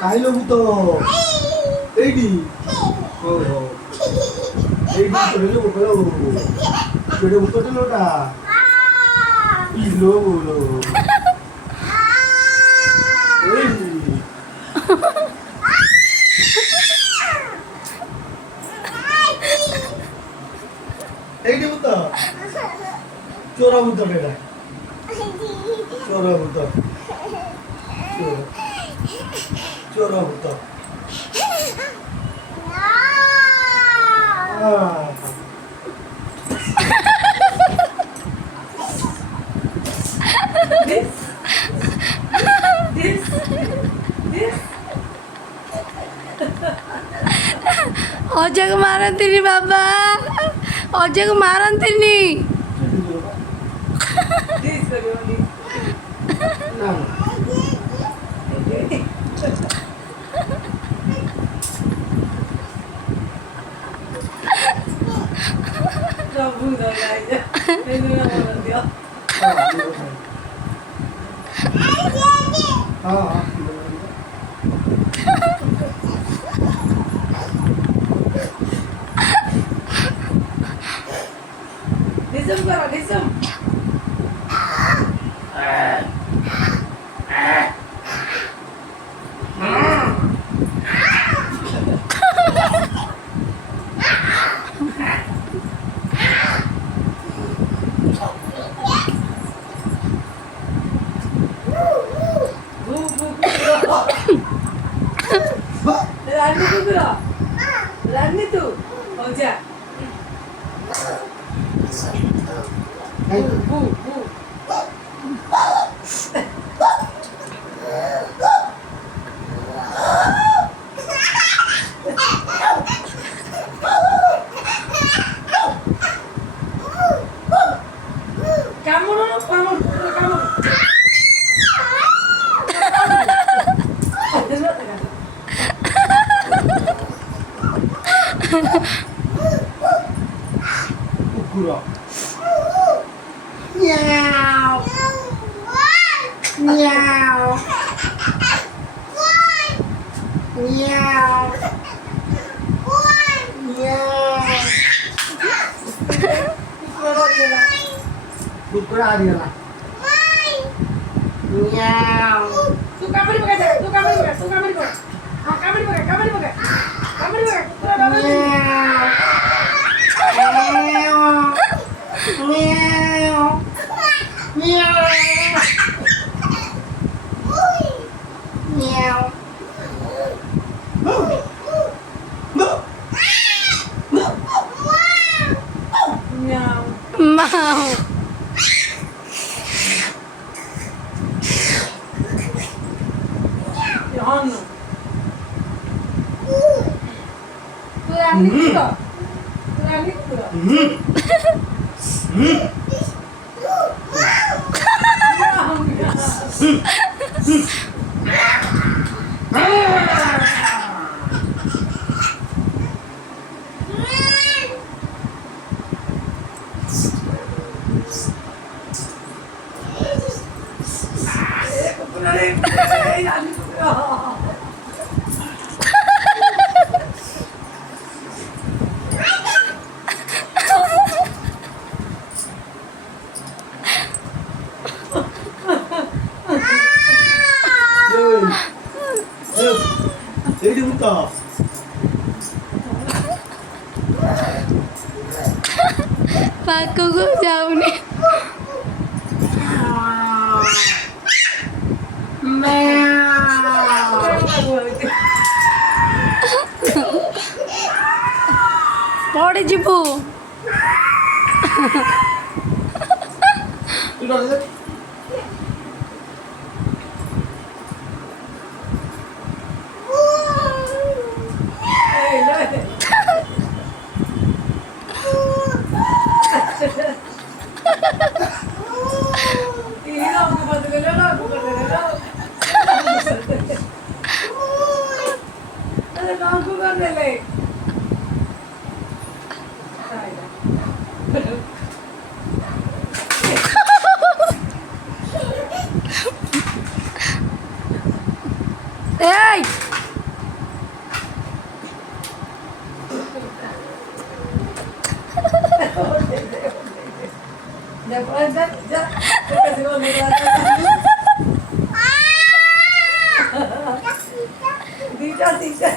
খাইলো তো এইডি ও ও এইডি তো রেলো বলো রেলো তো লোটা ইলো বলো এইডি এইডি তো চোরা বুতো বেটা চোরা বুতো চোরা বুতো Ojek marantini बाबा ojek marantini Disem karo, disem. Rani tu bro. Rani tu. Oja. Bu. Kamu. Ukura. Meow meow meow Ukura dia lah. meow Tu kamar pakai. Kamar pakai. meow Meow. mau Johan. Rani tu. এইডি বুতো Paku gue jauh nih. পড়ে যাবো Hey! দেখো যা যা ঠিক আছে বলে দুইটা তিনটা